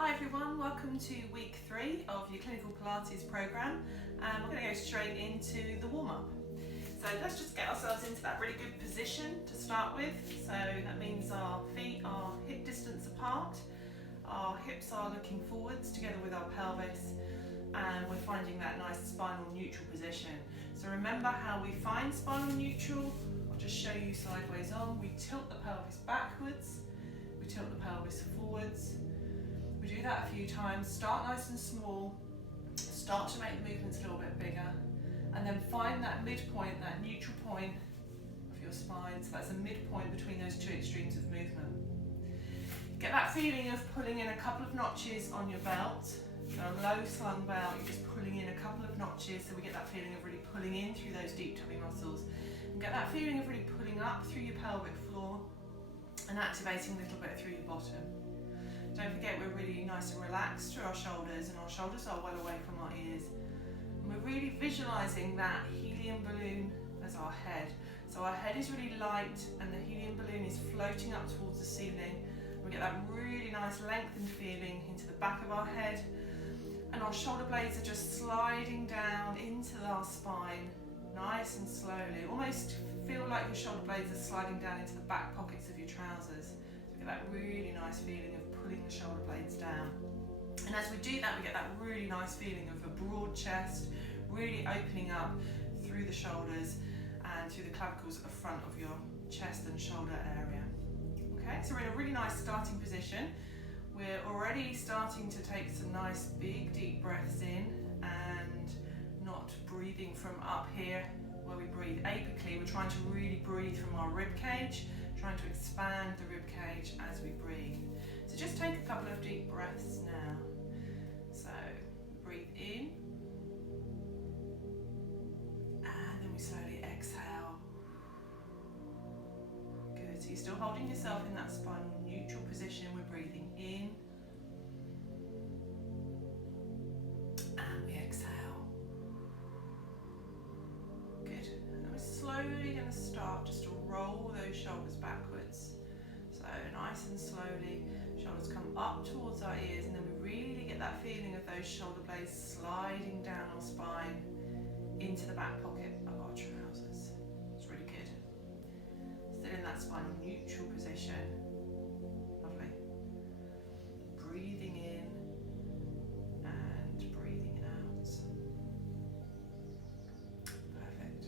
Hi everyone, welcome to week 3 of your clinical Pilates program, and we're going to go straight into the warm-up. So let's just get ourselves into that really good position to start with. So that means our feet are hip distance apart, our hips are looking forwards together with our pelvis, and we're finding that nice spinal neutral position. So remember how we find spinal neutral. I'll just show you sideways on. We tilt the pelvis backwards, we tilt the pelvis forwards. We do that a few times. Start nice and small, start to make the movements a little bit bigger, and then find that midpoint, that neutral point of your spine. So that's a midpoint between those two extremes of movement. Get that feeling of pulling in a couple of notches on your belt. So a low slung belt, you're just pulling in a couple of notches, so we get that feeling of really pulling in through those deep tummy muscles. And get that feeling of really pulling up through your pelvic floor and activating a little bit through your bottom. Don't forget we're really nice and relaxed through our shoulders, and our shoulders are well away from our ears. And we're really visualising that helium balloon as our head. So our head is really light and the helium balloon is floating up towards the ceiling. We get that really nice lengthened feeling into the back of our head, and our shoulder blades are just sliding down into our spine nice and slowly. Almost feel like your shoulder blades are sliding down into the back pockets of your trousers. So we get that really nice feeling of pulling the shoulder blades down. And as we do that, we get that really nice feeling of a broad chest, really opening up through the shoulders and through the clavicles at the front of your chest and shoulder area. Okay, so we're in a really nice starting position. We're already starting to take some nice big deep breaths in and not breathing from up here where we breathe apically. We're trying to really breathe from our rib cage, trying to expand the rib cage as we breathe. So just take a couple of deep breaths now. So breathe in, and then we slowly exhale. Good, so you're still holding yourself in that spinal neutral position. We're breathing in, and we exhale. Good, and then we're slowly going to start just to roll those shoulders backwards. So nice and slowly, shoulders come up towards our ears, and then we really get that feeling of those shoulder blades sliding down our spine into the back pocket of our trousers. It's really good. Still in that spinal neutral position. Lovely. Breathing in and breathing out. Perfect.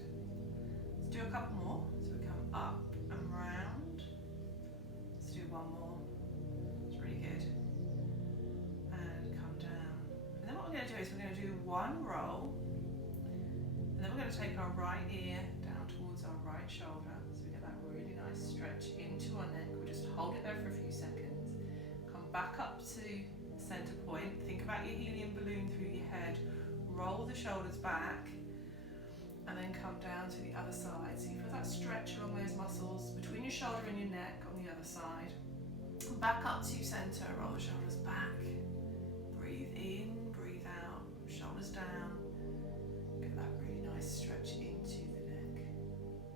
Let's do a couple more. So we come up and round. Let's do one more. It's really good. And come down. And then what we're going to do is we're going to do one roll. And then we're going to take our right ear down towards our right shoulder. So we get that really nice stretch into our neck. We'll just hold it there for a few seconds. Come back up to the center point. Think about your helium balloon through your head. Roll the shoulders back. And then come down to the other side. So you feel that stretch along those muscles between your shoulder and your neck on the other side. Back up to center, roll the shoulders back. Breathe in, breathe out, shoulders down. Get that really nice stretch into the neck.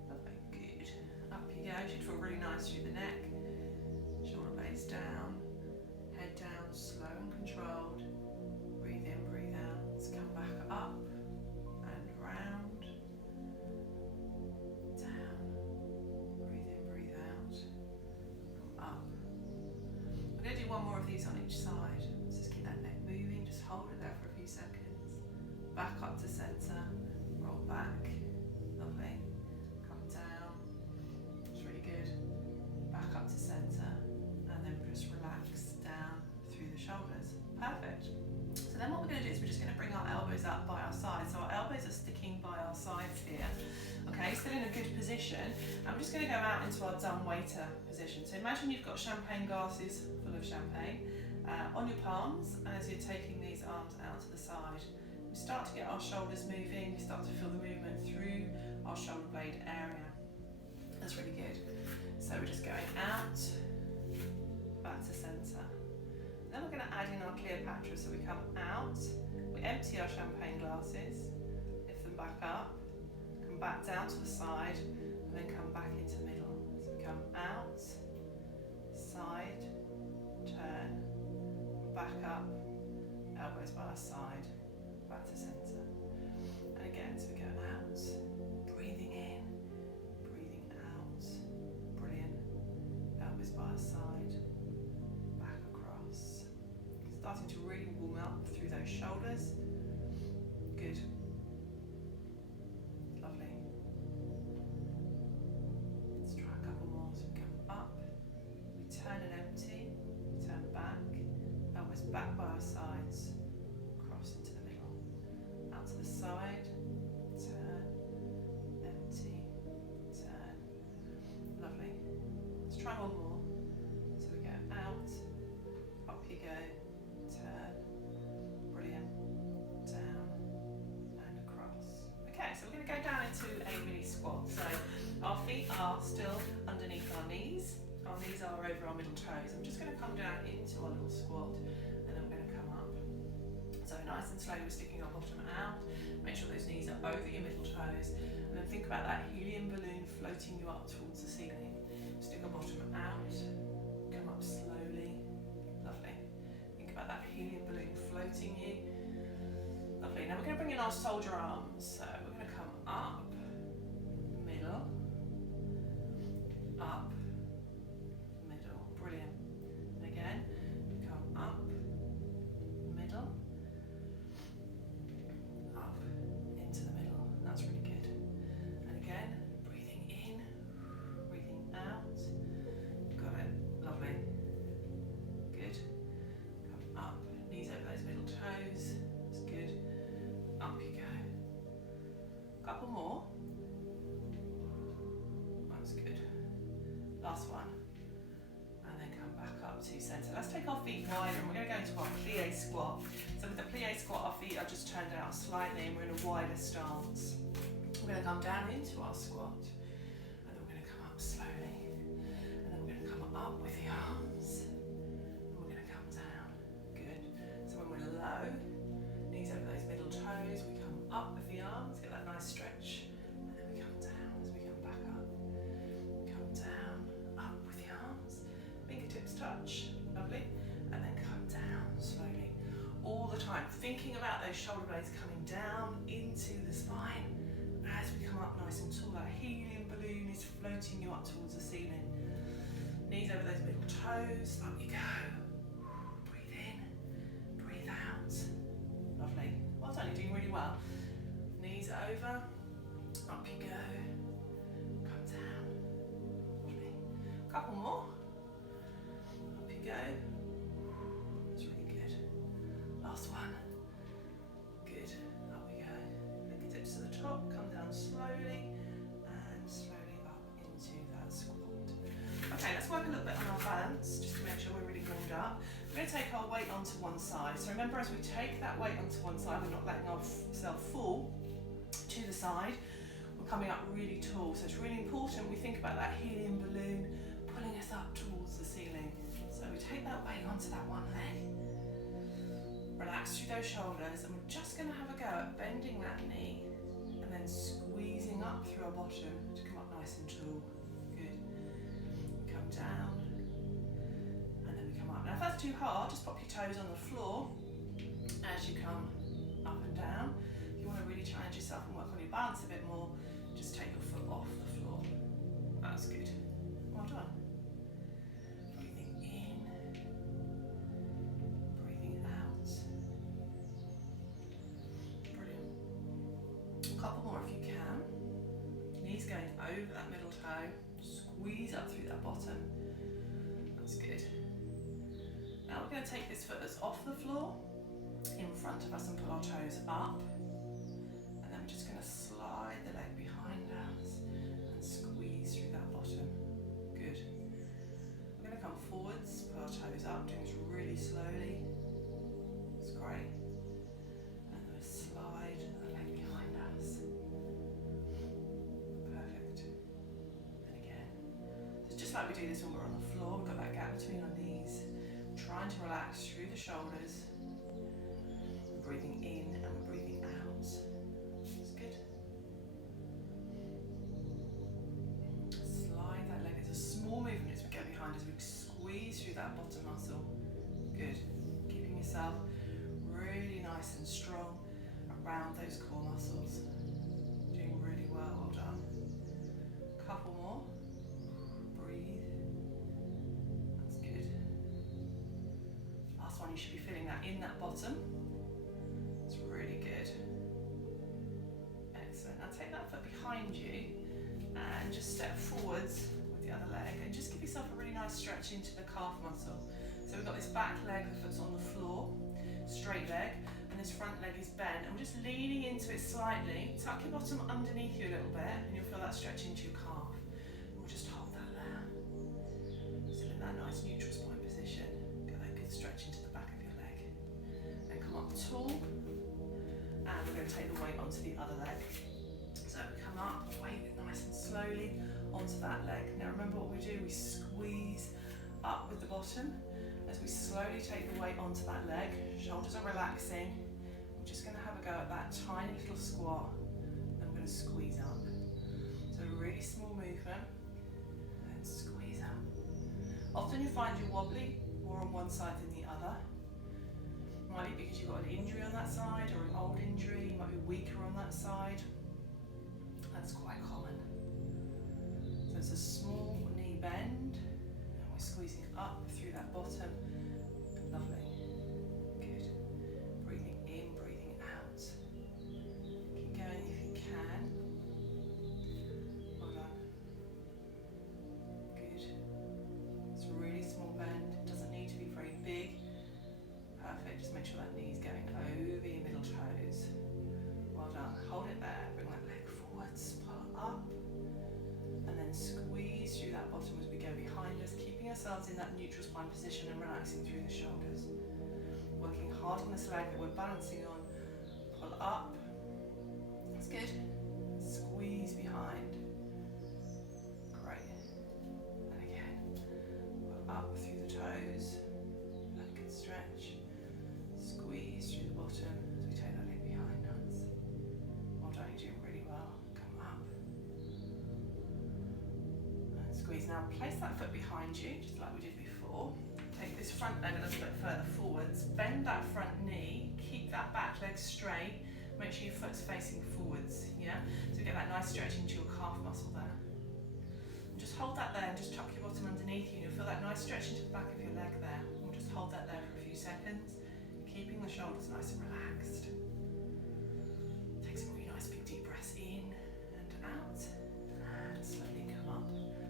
Lovely, good. Up you go, should feel really nice through the neck. Shoulder blades down, head down, slow and controlled. Breathe in, breathe out. Let's come back up and round. Down. Breathe in, breathe out. Come up. We're going to do one more of these on each side. Let's just keep that neck moving. Just hold it there for a few seconds. Back up to center. Roll back. Lovely. Come down. It's really good. Back up to center. And then just relax down through the shoulders. Perfect. So then what we're going to do is we're just going to bring our elbows up by our sides. So our elbows are sticking by our sides here. Okay, still in a good position. I'm just going to go out into our dumb waiter position. So imagine you've got champagne glasses full of champagne on your palms as you're taking these arms out to the side. We start to get our shoulders moving. We start to feel the movement through our shoulder blade area. That's really good. So we're just going out, back to center. Then we're going to add in our Cleopatra. So we come out, we empty our champagne glasses, lift them back up, come back down to the side, and then come back into the middle. So we come out, side, turn, back back up, elbows by our side, back to centre. And again, so we go out, breathing in, breathing out. Brilliant. Elbows by our side, back across. Starting to really warm up through those shoulders. Good. Lovely. Let's try a couple more. So we come up, we turn and empty, we turn back, elbows back by our sides, cross into the middle, out to the side, turn, empty, turn. Lovely. Let's try one more. So we go out, up you go, turn, brilliant, down and across. Okay, so we're going to go down into a mini squat. So our feet are still underneath our knees are over our middle toes. I'm just going to come down into our little squat and then we're going to come up. So nice and slowly we're sticking our bottom out. Make sure those knees are over your middle toes and then think about that helium balloon floating you up towards the ceiling. Stick our bottom out, come up slowly. Lovely. Think about that helium balloon floating you. Lovely. Now we're going to bring in our soldier arms. So we're going to come up, middle, up, middle. Brilliant. And again, come up, middle, up, into the middle. That's really good. And again, breathing in, breathing out. Got it. Lovely. Good. Come up, knees over those middle toes. That's good. Up you go. Couple more. That's good. Last one. And then come back up to centre. Let's take our feet wider and we're going to go into our plie squat. So with the plie squat, our feet are just turned out slightly and we're in a wider stance. We're going to come down into our squat and then we're going to come up slowly. And then we're going to come up with the arms. And we're going to come down. Good. So when we're low, knees over those middle toes, we come up with the arms, get that nice stretch, and then we come down as we come back up. Come down, up with the arms, fingertips touch, lovely, and then come down slowly. All the time, thinking about those shoulder blades coming down into the spine as we come up nice and tall. That helium balloon is floating you up towards the ceiling. Knees over those middle toes, up you go. Breathe in, breathe out. Lovely. Well done, you're doing really well. Knees over, up you go. Come down. Lovely. Couple more. Up you go. That's really good. Last one. Good. Up we go. Fingertips to the top, come down slowly and slowly up into that squat. Okay, let's work a little bit on our balance just to make sure we're really warmed up. We're going to take our weight onto one side. So remember, as we take that weight onto one side, we're not letting ourselves fall to the side. We're coming up really tall. So it's really important we think about that helium balloon pulling us up towards the ceiling. So we take that weight onto that one leg. Relax through those shoulders and we're just going to have a go at bending that knee and then squeezing up through our bottom to come up nice and tall. Good. Come down. Now if that's too hard, just pop your toes on the floor as you come up and down. If you want to really challenge yourself and work on your balance a bit more, just take your foot off the floor. That's good. Well done. Breathing in, breathing out. Brilliant. A couple more if you can. Knees going over that middle toe. Squeeze up through that bottom. That's good. Now we're going to take this foot that's off the floor in front of us and pull our toes up. And then we're just going to slide the leg behind us and squeeze through that bottom. Good. We're going to come forwards, pull our toes up, doing this really slowly. It's great. And then slide the leg behind us. Perfect. And again. So just like we do this when we're on the floor, we've got that gap between our knees. Trying to relax through the shoulders. We're breathing in and we're breathing out. That's good. Slide that leg. It's a small movement as we go behind, as we squeeze through that bottom muscle. Good. Keeping your yourself really nice and strong around those core muscles. Doing really well, well done. Couple more. Breathe. That's good. Last one, you should be feeling that in that bottom. It's really good. Excellent. Now take that foot behind you and just step forwards with the other leg and just give yourself a really nice stretch into the calf muscle. So we've got this back leg, the foot's on the floor, straight leg, and this front leg is bent. And we're just leaning into it slightly. Tuck your bottom underneath you a little bit and you'll feel that stretch into your calf. And we'll just hold that there. Still in that nice neutral spine position. Get that good stretch into the back of your leg. Then come up tall. And we're going to take the weight onto the other leg. So we come up, weight nice and slowly onto that leg. Now remember what we do, we squeeze up with the bottom as we slowly take the weight onto that leg. Shoulders are relaxing. We're just going to have a go at that tiny little squat. Then we're going to squeeze up. So a really small movement and squeeze up. Often you find you're wobbly more on one side than the other. Might be because you've got an injury on that side or an old injury, you might be weaker on that side. That's quite common. So it's a small knee bend and we're squeezing up through that bottom. Lovely. Good. Breathing in, breathing out. Keep going if you can. Well done. Good. It's a really small bend. It doesn't need to be very big. Perfect, just make sure that knee's going over your middle toes. Well done, hold it there, bring that leg forwards, pull up, and then squeeze through that bottom as we go behind us, keeping ourselves in that neutral spine position and relaxing through the shoulders. Working hard on this leg that we're balancing on, pull up, that's good, squeeze behind, great, and again, pull up through the toes, that good stretch. Squeeze through the bottom as we take that leg behind us. Well done, you're doing really well. Come up. And squeeze. Now place that foot behind you, just like we did before. Take this front leg a little bit further forwards. Bend that front knee. Keep that back leg straight. Make sure your foot's facing forwards, yeah? So get that nice stretch into your calf muscle there. And just hold that there and just tuck your bottom underneath you and you'll feel that nice stretch into the back of your leg there. We'll just hold that there for a few seconds. Keeping the shoulders nice and relaxed. Take some really nice big deep breaths in and out. And slowly come up.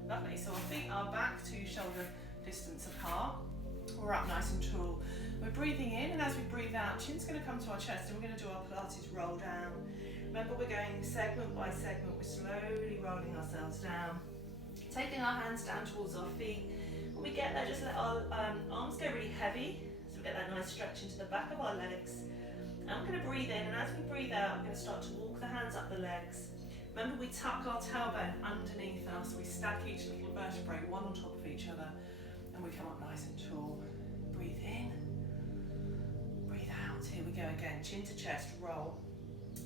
Lovely. So our feet are back to shoulder distance apart. We're up nice and tall. We're breathing in, and as we breathe out, chin's going to come to our chest and we're going to do our Pilates roll down. Remember, we're going segment by segment. We're slowly rolling ourselves down. Taking our hands down towards our feet. When we get there, just let our arms go really heavy. Get that nice stretch into the back of our legs. And we're going to breathe in, and as we breathe out, we're going to start to walk the hands up the legs. Remember, we tuck our tailbone underneath us. We stack each little vertebrae one on top of each other, and we come up nice and tall. Breathe in, breathe out. Here we go again, chin to chest, roll.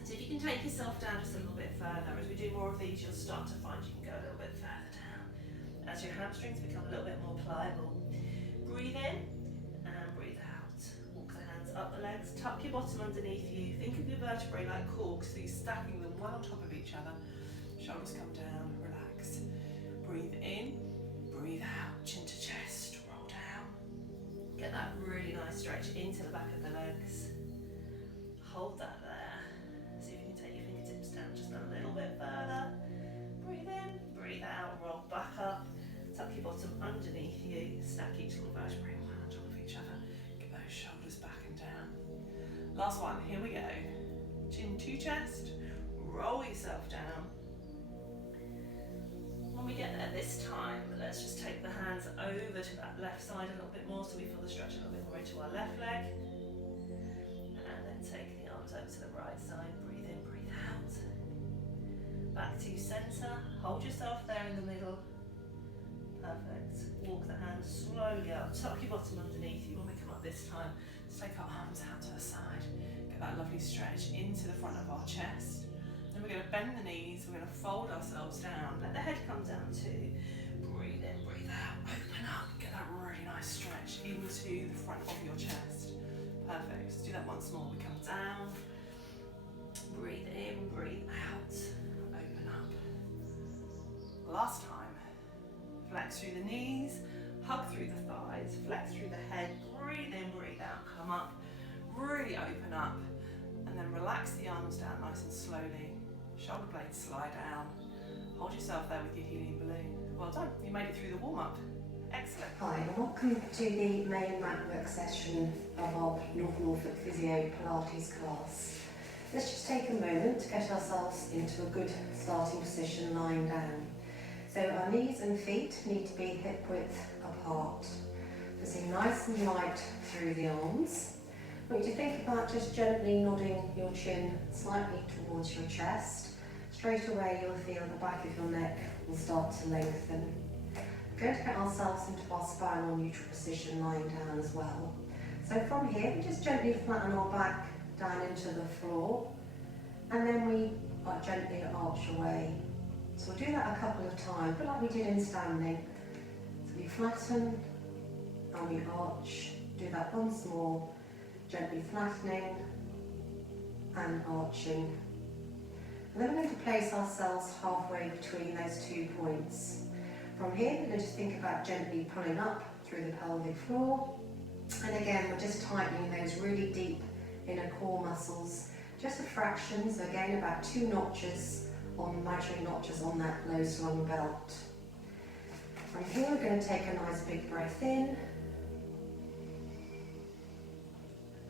So if you can take yourself down just a little bit further, as we do more of these, you'll start to find you can go a little bit further down. As your hamstrings become a little bit more pliable. Breathe in, up the legs, tuck your bottom underneath you, think of your vertebrae like corks, so you're stacking them one on top of each other. Shoulders come down, relax. Breathe in, breathe out, chin to chest, roll down. Get that really nice stretch into the back of the legs. Hold that there. See if you can take your fingertips down just a little bit further. Breathe in, breathe out, roll back up. Tuck your bottom underneath you, stack each little vertebrae one on top of each other. Get those shoulders back and down. Last one, here we go. Chin to chest, roll yourself down. When we get there this time, let's just take the hands over to that left side a little bit more so we feel the stretch a little bit more into our left leg. And then take the arms over to the right side, breathe in, breathe out. Back to center, hold yourself there in the middle. Perfect. Walk the hands slowly up, tuck your bottom underneath you. When we come up this time, let's take our arms out to the side. Get that lovely stretch into the front of our chest. Then we're going to bend the knees, we're going to fold ourselves down. Let the head come down too. Breathe in, breathe out, open up. Get that really nice stretch into the front of your chest. once more, we come down, breathe in, breathe out, open up. Last time, flex through the knees, hug through the thighs, flex through the head, breathe in, breathe out, come up, really open up, and then relax the arms down nice and slowly. Shoulder blades slide down. Hold yourself there with your helium balloon. Well done, you made it through the warm-up. Excellent. Hi, and welcome to the main mat work session of our North Norfolk Physio Pilates class. Let's just take a moment to get ourselves into a good starting position lying down. So our knees and feet need to be hip width apart. Pressing nice and light through the arms. I want you to think about just gently nodding your chin slightly towards your chest. Straight away you'll feel the back of your neck will start to lengthen. We're going to get ourselves into our spinal neutral position lying down as well. So from here we just gently flatten our back down into the floor, and then we gently arch away. So we'll do that a couple of times, but like we did in standing. So we flatten and we arch. Do that once more, gently flattening and arching. And then we're going to place ourselves halfway between those 2 points. From here, we're going to think about gently pulling up through the pelvic floor. And again, we're just tightening those really deep inner core muscles. Just a fraction, so again, about 2 notches on imaginary notches on that low slung belt. From here, we're going to take a nice big breath in.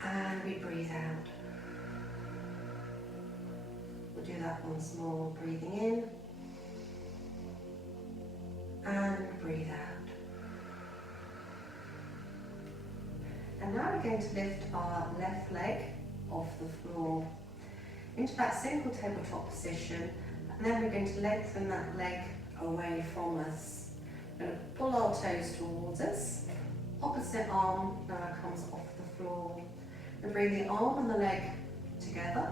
And we breathe out. We'll do that once more, breathing in. And breathe out. And now we're going to lift our left leg off the floor into that single tabletop position, and then we're going to lengthen that leg away from us. We're going to pull our toes towards us. Opposite arm now comes off the floor. And bring the arm and the leg together,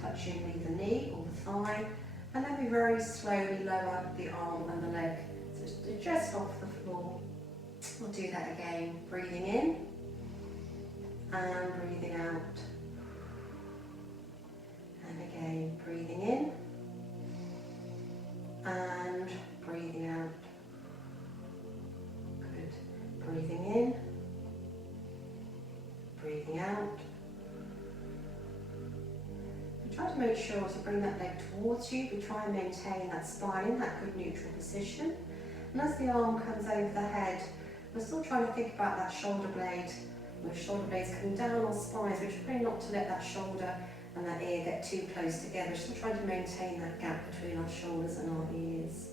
touching either the knee or the thigh, and then we very slowly lower the arm and the leg so just off the floor. We'll do that again, breathing in and breathing out. And again, breathing in and breathing out. Good. Breathing in, breathing out. We try to make sure to bring that leg towards you. We try and maintain that spine in that good neutral position. And as the arm comes over the head, we're still trying to think about that shoulder blade. With shoulder blades coming down our spines, we're trying not to let that shoulder and that ear get too close together. We're still trying to maintain that gap between our shoulders and our ears.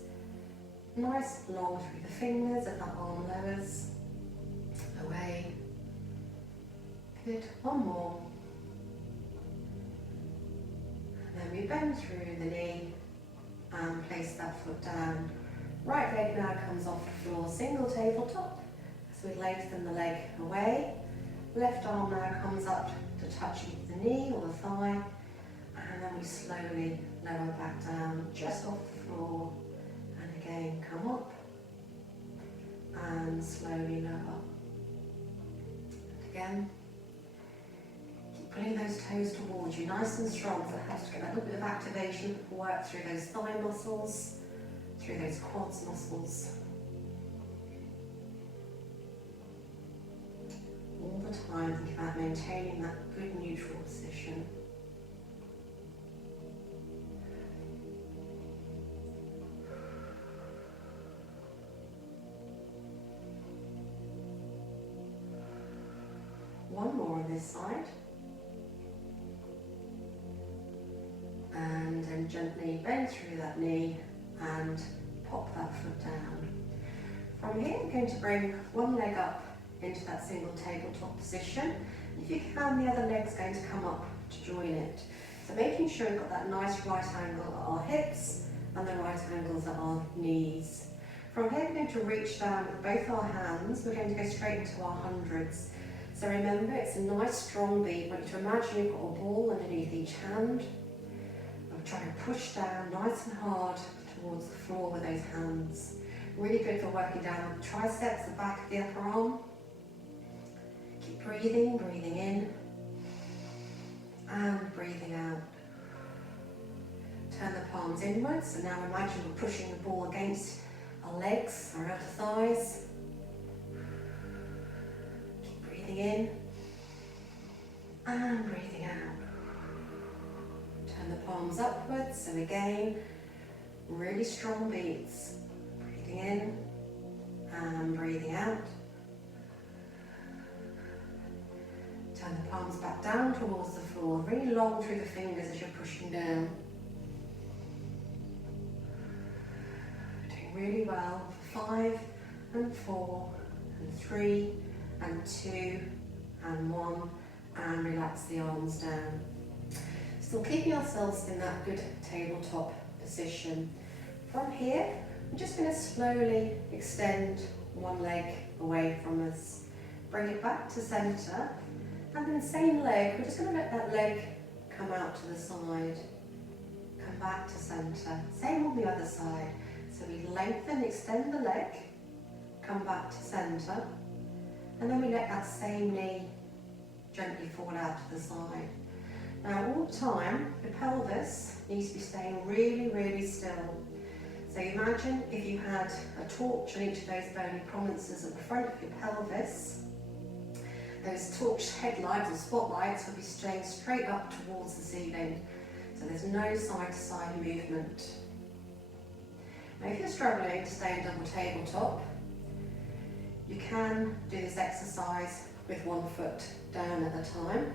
Nice long through the fingers as that arm lowers away. Good, one more. And then we bend through the knee and place that foot down. Right leg now comes off the floor, single tabletop. So we lengthen the leg away. Left arm now comes up to touch either the knee or the thigh. And then we slowly lower back down, just off the floor. And again, come up. And slowly lower. And again. Pulling those toes towards you, nice and strong, so it has to get a little bit of activation, work through those thigh muscles, through those quads muscles. All the time think about maintaining that good neutral position. One more on this side. And then gently bend through that knee and pop that foot down. From here, we're going to bring one leg up into that single tabletop position. If you can, the other leg's going to come up to join it. So making sure we've got that nice right angle at our hips and the right angles at our knees. From here, we're going to reach down with both our hands. We're going to go straight into our hundreds. So remember, it's a nice strong beat. I want you to imagine you've got a ball underneath each hand. Try to push down nice and hard towards the floor with those hands. Really good for working down the triceps, the back of the upper arm. Keep breathing, breathing in and breathing out. Turn the palms inwards, and now imagine we're pushing the ball against our legs, our outer thighs. Keep breathing in and breathing out. Turn the palms upwards, so again, really strong beats. Breathing in and breathing out. Turn the palms back down towards the floor, really long through the fingers as you're pushing down. Doing really well for 5 and 4 and 3 and 2 and 1, and relax the arms down. Still keeping ourselves in that good tabletop position. From here, we're just going to slowly extend one leg away from us. Bring it back to centre, and then same leg, we're just going to let that leg come out to the side. Come back to centre. Same on the other side. So we lengthen, extend the leg, come back to centre, and then we let that same knee gently fall out to the side. Now all the time, the pelvis needs to be staying really, really still. So imagine if you had a torch on each of those bony prominences at the front of your pelvis. Those torch headlights or spotlights will be staying straight up towards the ceiling. So there's no side-to-side movement. Now if you're struggling to stay in double tabletop, you can do this exercise with one foot down at a time.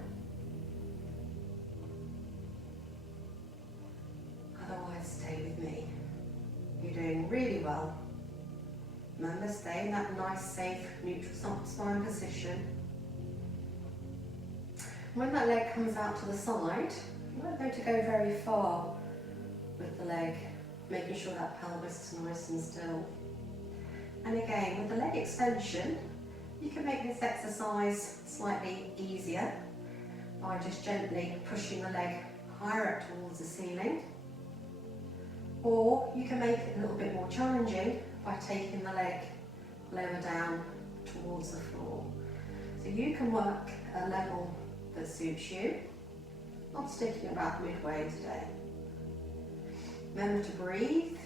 Otherwise, stay with me. You're doing really well. Remember, stay in that nice, safe, neutral spine position. When that leg comes out to the side, you won't go to go very far with the leg, making sure that pelvis is nice and still. And again, with the leg extension, you can make this exercise slightly easier by just gently pushing the leg higher up towards the ceiling. Or you can make it a little bit more challenging by taking the leg lower down towards the floor. So you can work at a level that suits you. I'm sticking about midway today. Remember to breathe.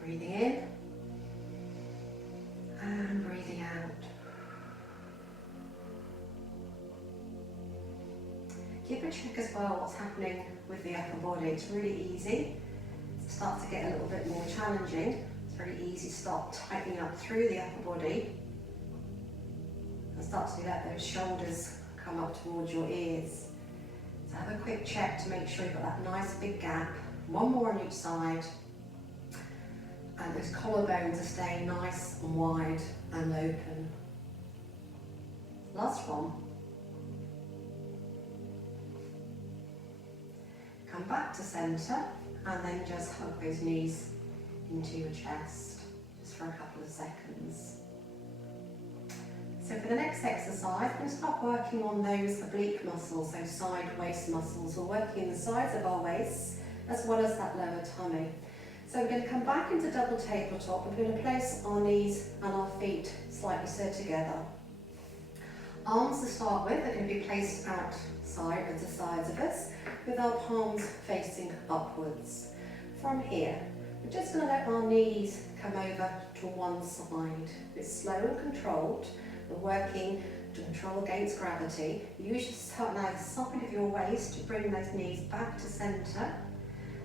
Breathing in and breathing out. Keep a check as well what's happening with the upper body. It's really easy to start to get a little bit more challenging. It's very easy to start tightening up through the upper body and start to let those shoulders come up towards your ears. So have a quick check to make sure you've got that nice big gap, one more on each side, and those collarbones are staying nice and wide and open. Last one. Come back to centre and then just hug those knees into your chest just for a couple of seconds. So for the next exercise, we're going to start working on those oblique muscles, those side waist muscles. We're working in the sides of our waists as well as that lower tummy. So we're going to come back into double tabletop. We're going to place our knees and our feet slightly so together. Arms to start with are going to be placed outside of the sides of us with our palms facing upwards. From here, we're just going to let our knees come over to one side. It's slow and controlled. We're working to control against gravity. You usually start now the side of your waist to bring those knees back to centre,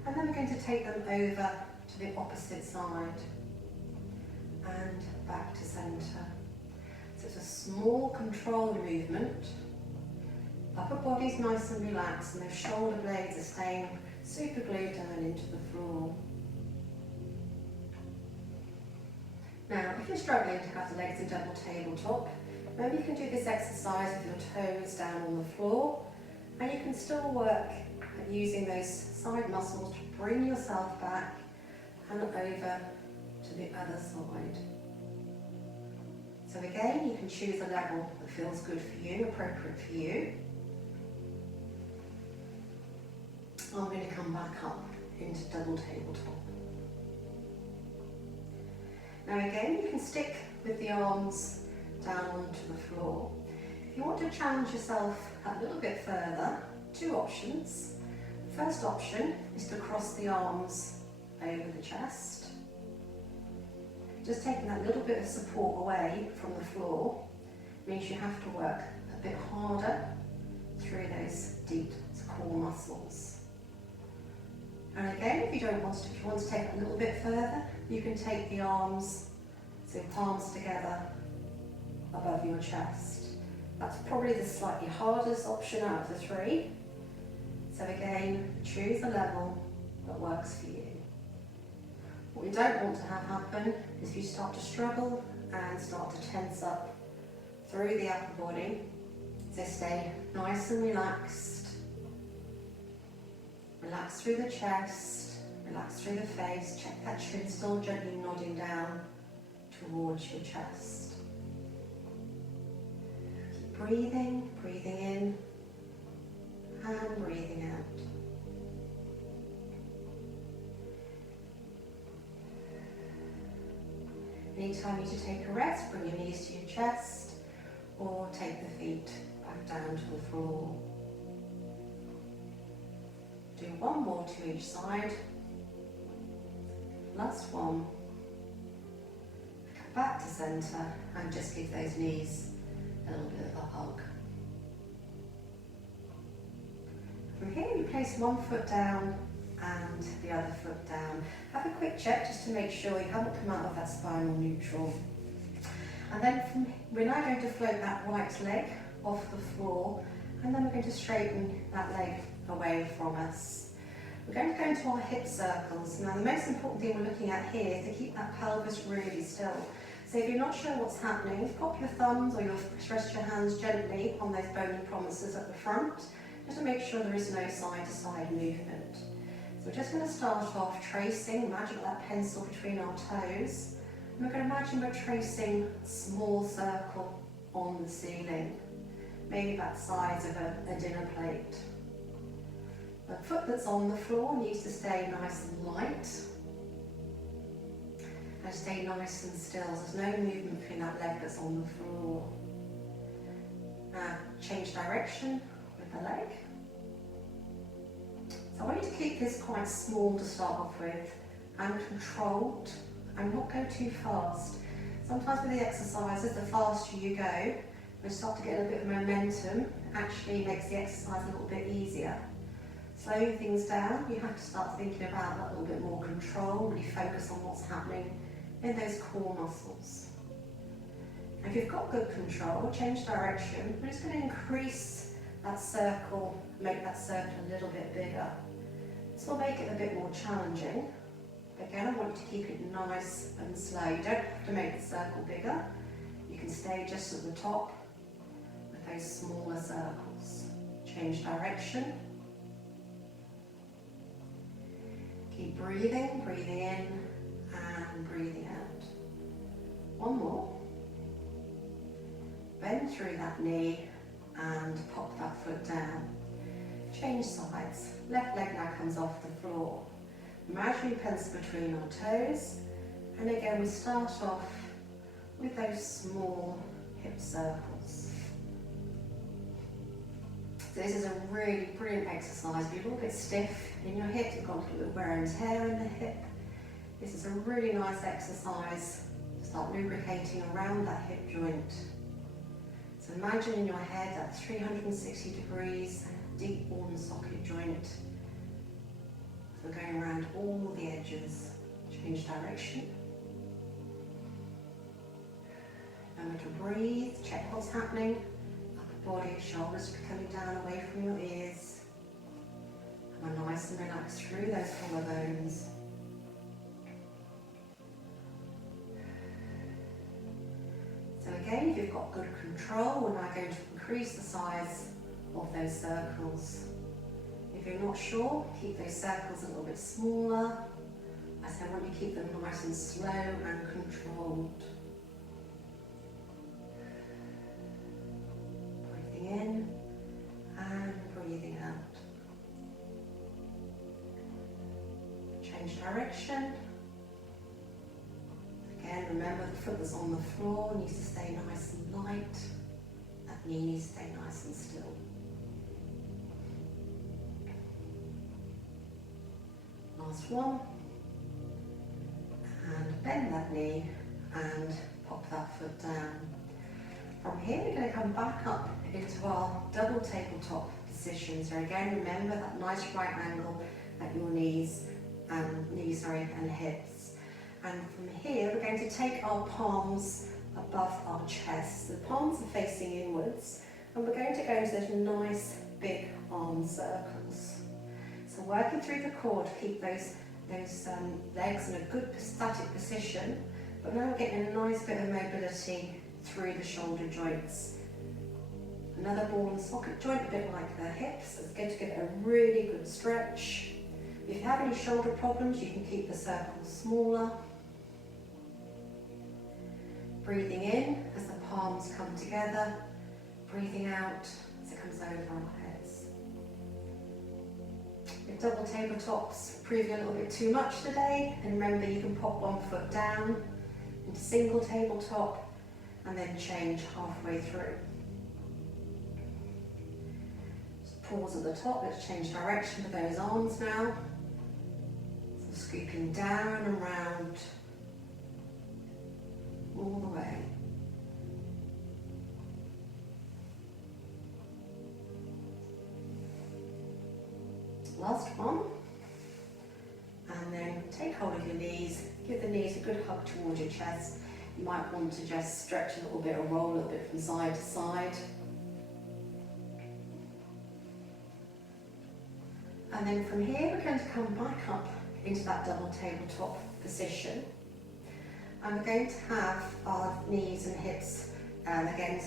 and then we're going to take them over to the opposite side and back to centre. So it's a small controlled movement. Upper body's nice and relaxed, and those shoulder blades are staying super glued down into the floor. Now, if you're struggling to have the legs in double tabletop, maybe you can do this exercise with your toes down on the floor, and you can still work at using those side muscles to bring yourself back and over to the other side. So again, you can choose a level that feels good for you, appropriate for you. I'm going to come back up into double tabletop. Now again, you can stick with the arms down onto the floor. If you want to challenge yourself a little bit further, two options. The first option is to cross the arms over the chest. Just taking that little bit of support away from the floor means you have to work a bit harder through those deep core muscles. And again, if you want to take it a little bit further, you can take the arms, so palms together above your chest. That's probably the slightly hardest option out of the three. So again, choose a level that works for you. What we don't want to have happen is if you start to struggle and start to tense up through the upper body. So stay nice and relaxed. Relax through the chest, relax through the face. Check that chin still gently nodding down towards your chest. Keep breathing, breathing in and breathing out. Anytime you need to take a rest, bring your knees to your chest or take the feet back down to the floor. Do one more to each side. Last one. Come back to centre and just give those knees a little bit of a hug. From here you place one foot down and the other foot down. Have a quick check just to make sure you haven't come out of that spinal neutral. And then we're now going to float that right leg off the floor, and then we're going to straighten that leg away from us. We're going to go into our hip circles. Now the most important thing we're looking at here is to keep that pelvis really still. So if you're not sure what's happening, pop your thumbs or rest your hands gently on those bony prominences at the front, just to make sure there is no side-to-side movement. So we're just going to start off tracing. Imagine that pencil between our toes. And we're going to imagine we're tracing a small circle on the ceiling, maybe about the size of a dinner plate. The foot that's on the floor needs to stay nice and light and stay nice and still. There's no movement between that leg that's on the floor. Now change direction with the leg. So I want you to keep this quite small to start off with and controlled and not go too fast. Sometimes with the exercises, the faster you go, you start to get a bit of momentum, actually makes the exercise a little bit easier. Slowing things down, you have to start thinking about that little bit more control, really focus on what's happening in those core muscles. And if you've got good control, change direction. We're just going to increase that circle, make that circle a little bit bigger. This will make it a bit more challenging. Again, I want you to keep it nice and slow. You don't have to make the circle bigger. You can stay just at the top with those smaller circles. Change direction. Keep breathing, breathing in and breathing out. One more. Bend through that knee and pop that foot down. Change sides. Left leg now comes off the floor. Imaginary pencil between our toes. And again, we start off with those small hip circles. So this is a really brilliant exercise. If you're a little bit stiff in your hip, you've got a little bit of wear and tear in the hip. This is a really nice exercise to start lubricating around that hip joint. So imagine in your head that 360 degrees, deep worn socket joint. So we're going around all the edges. Change direction. Remember to breathe, check what's happening. Upper body, shoulders coming down away from your ears. And we're nice and relaxed through those collarbones. So again, if you've got good control, we're now going to increase the size of those circles. If you're not sure, keep those circles a little bit smaller. I said, I want you to keep them nice and slow and controlled. Breathing in and breathing out. Change direction. Again, remember the foot that's on the floor needs to stay nice and light That knee needs to stay nice and still. Last one. And bend that knee and pop that foot down. From here we're going to come back up into our double tabletop position. So again, remember that nice right angle at your knees and hips. And from here we're going to take our palms above our chest. The palms are facing inwards, and we're going to go into those nice big arm circles. So working through the core to keep those legs in a good static position, but now we're getting a nice bit of mobility through the shoulder joints. Another ball and socket joint, a bit like the hips. It's going to give it a really good stretch. If you have any shoulder problems, you can keep the circles smaller. Breathing in as the palms come together, breathing out as it comes over our heads. If double tabletops prove you a little bit too much today, and remember you can pop one foot down into single tabletop and then change halfway through. Just pause at the top, let's change direction with those arms now. So scooping down and round all the way. Last one. And then take hold of your knees, give the knees a good hug towards your chest. You might want to just stretch a little bit or roll a little bit from side to side. And then from here we're going to come back up into that double tabletop position. And we're going to have our knees and hips, again,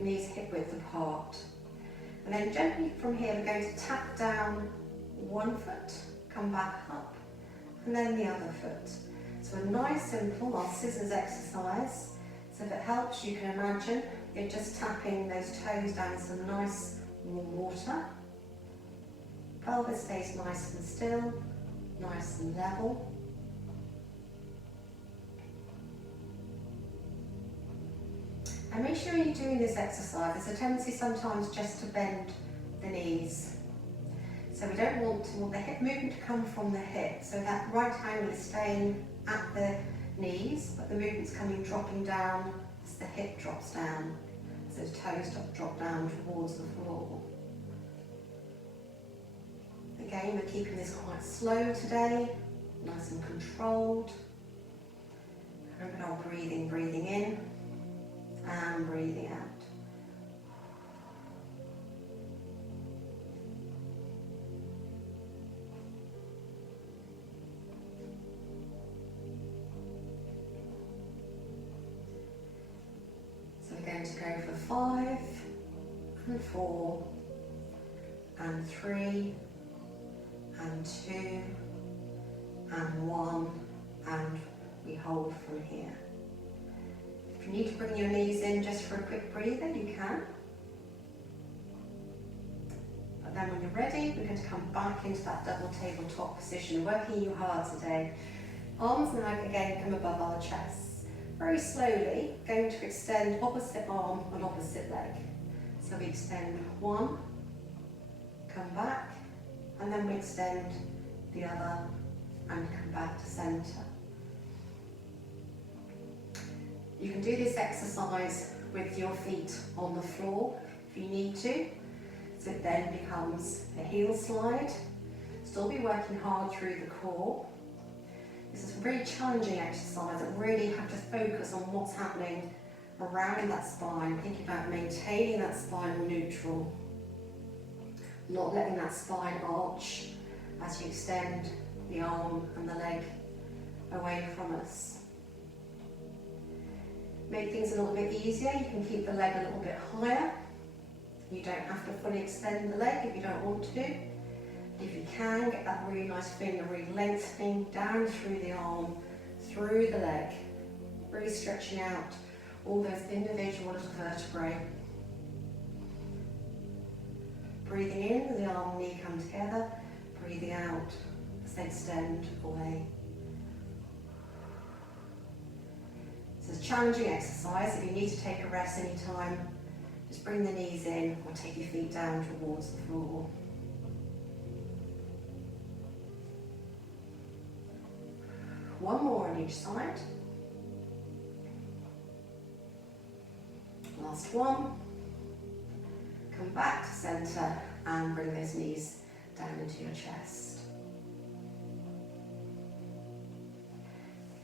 knees hip width apart. And then gently from here we're going to tap down one foot, come back up, and then the other foot. So a nice simple, our scissors exercise. So if it helps, you can imagine you're just tapping those toes down in some nice warm water. Pelvis stays nice and still, nice and level. And make sure you're doing this exercise. There's a tendency sometimes just to bend the knees. So we don't want the hip movement to come from the hip. So that right angle is staying at the knees, but the movement's dropping down as the hip drops down. So those toes drop down towards the floor. Again, we're keeping this quite slow today, nice and controlled. Remember our breathing in and breathing out. So we're going to go for 5 and 4 and 3 and 2 and 1, and we hold from here. If you need to bring your knees in just for a quick breather, you can. But then when you're ready, we're going to come back into that double tabletop position, working you hard today. Arms now again come above our chests. Very slowly, going to extend opposite arm and opposite leg. So we extend one, come back, and then we extend the other and come back to centre. You can do this exercise with your feet on the floor if you need to. So it then becomes a heel slide. Still be working hard through the core. This is a really challenging exercise that really have to focus on what's happening around that spine, thinking about maintaining that spinal neutral, not letting that spine arch as you extend the arm and the leg away from us. Make things a little bit easier, you can keep the leg a little bit higher. You don't have to fully extend the leg if you don't want to. If you can, get that really nice finger really lengthening down through the arm, through the leg, really stretching out all those individual little vertebrae. Breathing in as the arm and knee come together, breathing out as they extend away. It's a challenging exercise. If you need to take a rest anytime, Just bring the knees in or take your feet down towards the floor. One more on each side. Last one. Come back to centre and bring those knees down into your chest.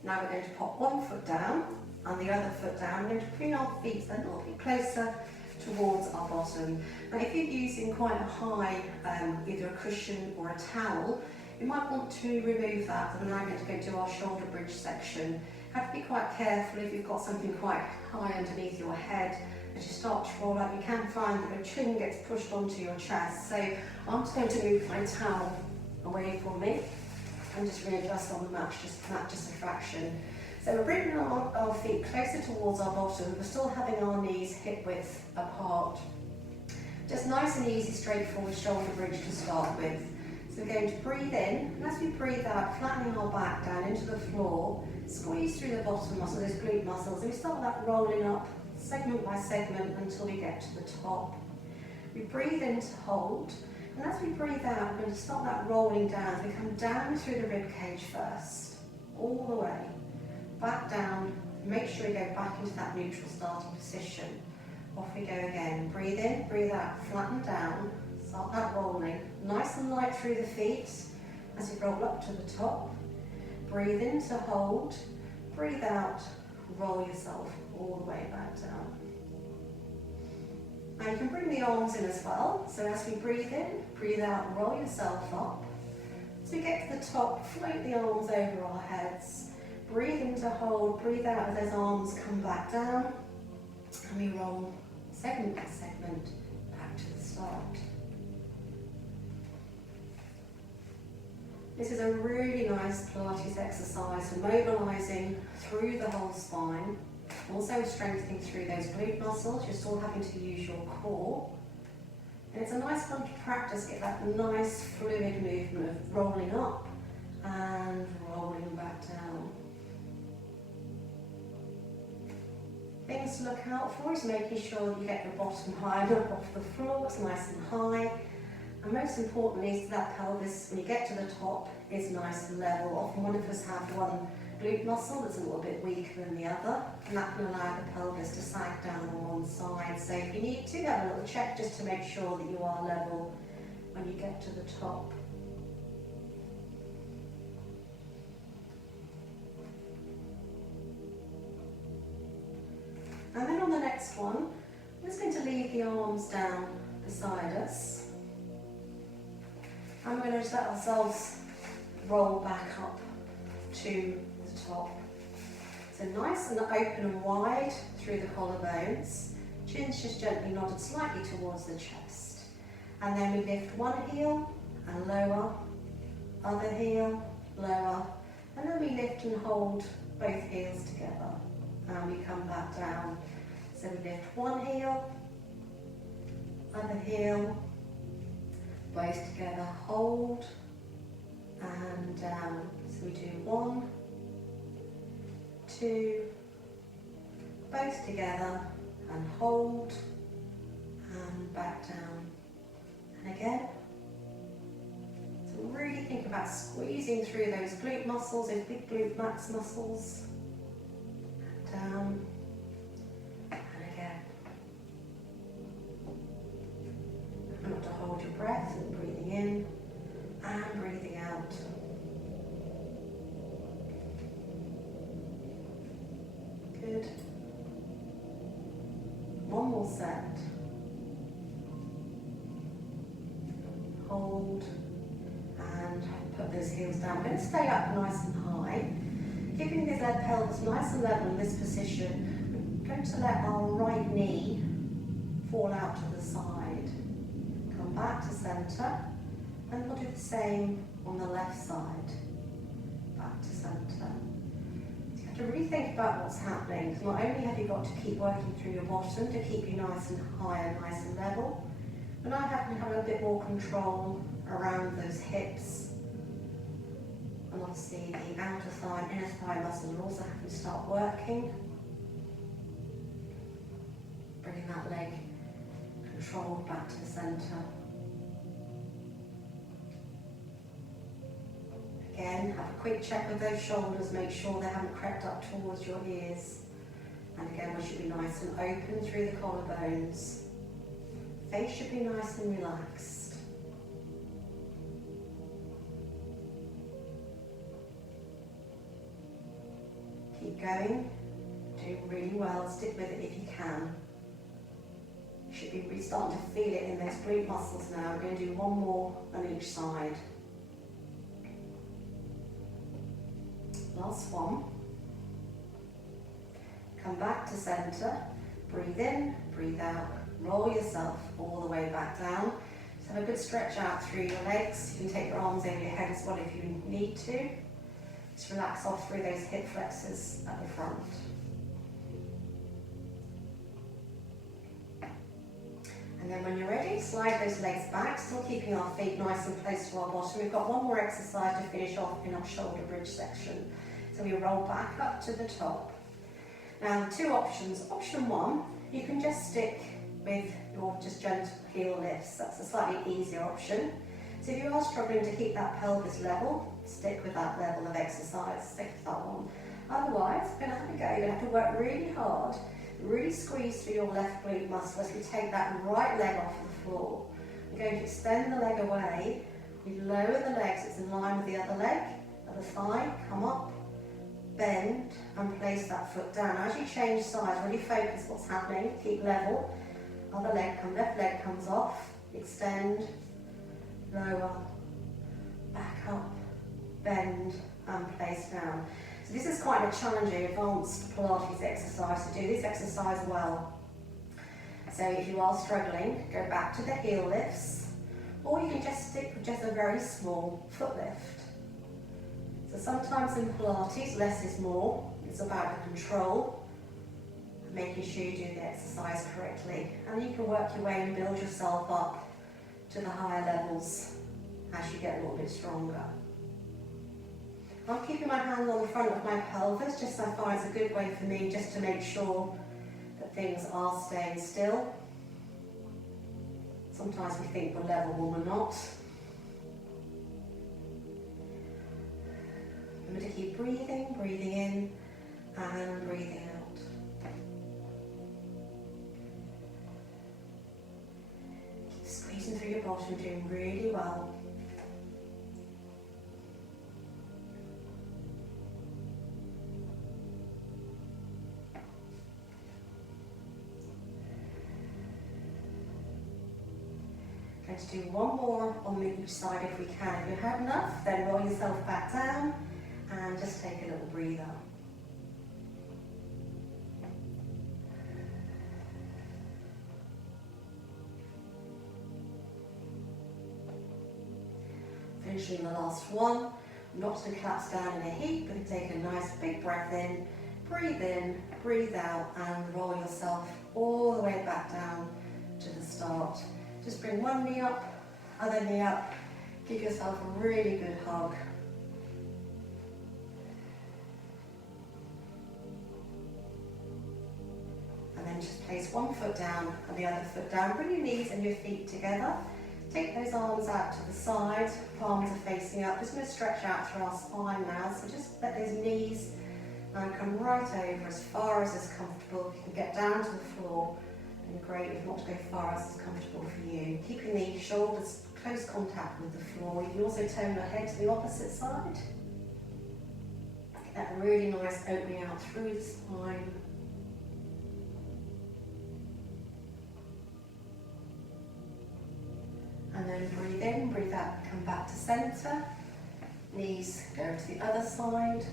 Now we're going to pop one foot down and the other foot down. We're going to bring our feet a little bit closer towards our bottom. Now if you're using quite a high, either a cushion or a towel, you might want to remove that. And we're now going to go to our shoulder bridge section. You have to be quite careful if you've got something quite high underneath your head. As you start to roll up, you can find that your chin gets pushed onto your chest. So I'm just going to move my towel away from me and just readjust on the mat just a fraction. So we're bringing our feet closer towards our bottom. We're still having our knees hip width apart. Just nice and easy, straightforward shoulder bridge to start with. So we're going to breathe in, and as we breathe out, flattening our back down into the floor, squeeze through the bottom muscle, those glute muscles, and we start that rolling up segment by segment until we get to the top. We breathe in to hold, and as we breathe out, we're going to start that rolling down. We come down through the rib cage first, all the way, back down, make sure we go back into that neutral starting position. Off we go again, breathe in, breathe out, flatten down, start that rolling, nice and light through the feet as you roll up to the top. Breathe in to hold, breathe out, roll yourself all the way back down. Now you can bring the arms in as well, so as we breathe in, breathe out, roll yourself up. As we get to the top, float the arms over our heads, breathe in to hold, breathe out as those arms come back down, and we roll segment by segment back to the start. This is a really nice Pilates exercise for mobilising through the whole spine, also strengthening through those glute muscles. You're still having to use your core. And it's a nice one to practice, get that nice fluid movement of rolling up and rolling back down. Things to look out for is making sure that you get your bottom high enough off the floor, it's nice and high. And most importantly is that pelvis, when you get to the top, is nice and level. Often one of us have one glute muscle that's a little bit weaker than the other, and that can allow the pelvis to sag down on one side. So if you need to, have a little check just to make sure that you are level when you get to the top. And then on the next one, we're just going to leave the arms down beside us. And we're going to just let ourselves roll back up to the top. So nice and open and wide through the collarbones. Chin's just gently nodded slightly towards the chest. And then we lift one heel and lower, other heel, lower. And then we lift and hold both heels together. And we come back down. So we lift one heel, other heel, both together, hold, and down. So we do 1, 2, both together, and hold, and back down. And again. So really think about squeezing through those glute muscles, those big glute max muscles. Down, and again. Remember to hold your breath and breathing in and breathing out. Good. One more set. Hold and put those heels down. We're going to stay up nice and high. Keeping this leg pelvis nice and level in this position, we're going to let our right knee fall out to the side. Come back to centre, and we'll do the same on the left side. Back to centre. So you have to really think about what's happening, because not only have you got to keep working through your bottom to keep you nice and high and nice and level, but now you have to have a bit more control around those hips. And obviously the outer thigh and inner thigh muscles are also having to start working. Bringing that leg controlled back to the centre. Again, have a quick check with those shoulders, make sure they haven't crept up towards your ears. And again, we should be nice and open through the collarbones. Face should be nice and relaxed. Keep going, doing really well, stick with it if you can. You should be starting to feel it in those glute muscles now. We're going to do one more on each side. Last one. Come back to centre, breathe in, breathe out, roll yourself all the way back down. Just have a good stretch out through your legs. You can take your arms over your head as well if you need to. Just relax off through those hip flexors at the front. And then when you're ready, slide those legs back, still keeping our feet nice and close to our bottom. We've got one more exercise to finish off in our shoulder bridge section. So we roll back up to the top. Now, two options. Option one, you can just stick with your just gentle heel lifts. That's a slightly easier option. So if you are struggling to keep that pelvis level, stick with that level of exercise, stick with that one. Otherwise, you're going to have to go, you're going to have to work really hard, really squeeze through your left glute muscle as we take that right leg off the floor. We're going to extend the leg away, we lower the legs, it's in line with the other leg, other thigh, come up, bend and place that foot down. As you change sides, really focus what's happening, keep level. Other leg, left leg comes off, extend, lower, back up, bend and place down. So this is quite a challenging advanced Pilates exercise to do this exercise well. So if you are struggling, go back to the heel lifts, or you can just stick with just a very small foot lift. So sometimes in Pilates, less is more. It's about the control, making sure you do the exercise correctly. And you can work your way and build yourself up to the higher levels as you get a little bit stronger. I'm keeping my hands on the front of my pelvis, just so far it's a good way for me just to make sure that things are staying still. Sometimes we think we're level when we're not. Remember to keep breathing, breathing in and breathing out. Keep squeezing through your bottom, doing really well. Going to do one more on each side if we can. If you have enough, then roll yourself back down and just take a little breather. Finishing the last one, not to collapse down in a heap, but take a nice big breath in, breathe out, and roll yourself all the way back down to the start. Just bring one knee up, other knee up, give yourself a really good hug. And then just place one foot down and the other foot down. Bring your knees and your feet together. Take those arms out to the side, palms are facing up. Just going to stretch out through our spine now. So just let those knees come right over as far as is comfortable. You can get down to the floor. And great if not to go far as is comfortable for you. Keeping the shoulders close contact with the floor. You can also turn your head to the opposite side. Get that really nice opening out through the spine. And then breathe in, breathe out, come back to centre. Knees go to the other side.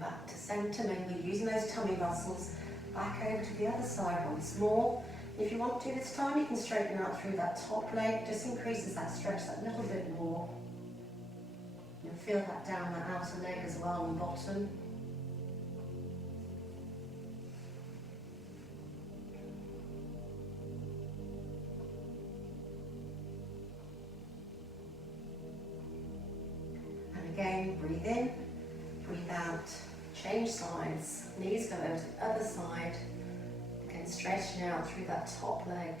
Back to centre, maybe using those tummy muscles. Back over to the other side once more. If you want to this time, you can straighten out through that top leg. Just increases that stretch that little bit more. You'll feel that down the outer leg as well on the bottom. And Again, breathe in, breathe out, change sides, knees go over to the other side, again stretching out through that top leg.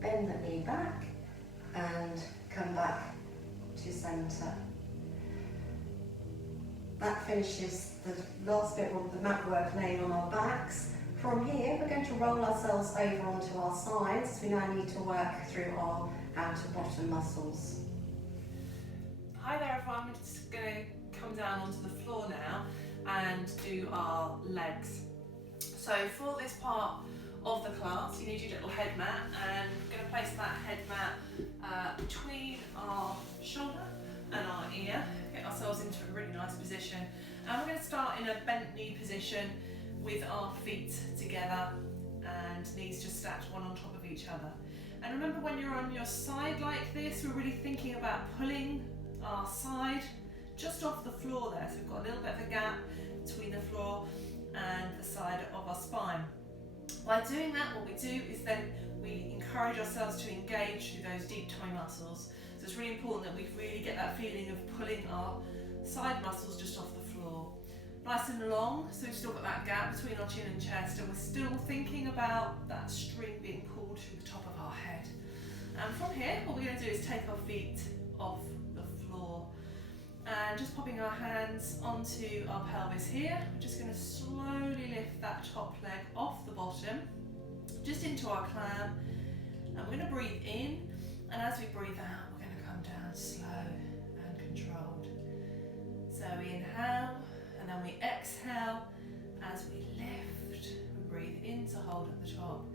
Bend the knee back and come back to centre. That finishes the last bit of the mat work laying on our backs. From here, we're going to roll ourselves over onto our sides. We now need to work through our outer bottom muscles. Hi there everyone, we're just going to come down onto the floor now and do our legs. So for this part of the class, you need your little head mat, and we're going to place that head mat between our shoulder and our ear, get ourselves into a really nice position, and we're going to start in a bent knee position with our feet together and knees just stacked one on top of each other. And remember, when you're on your side like this, we're really thinking about pulling our side just off the floor there, so we've got a little bit of a gap between the floor and the side of our spine. By doing that, what we do is then we encourage ourselves to engage through those deep tummy muscles. So it's really important that we really get that feeling of pulling our side muscles just off the floor. Nice and long, so we've still got that gap between our chin and chest, and we're still thinking about that string being pulled through the top of our head. And from here, what we're going to do is take our feet off the floor and just popping our hands onto our pelvis here. We're just going to slowly lift that top leg off the bottom, just into our clam, and we're going to breathe in, and as we breathe out, we're going to come down slow and controlled. So we inhale, and then we exhale as we lift. We breathe in to hold at the top,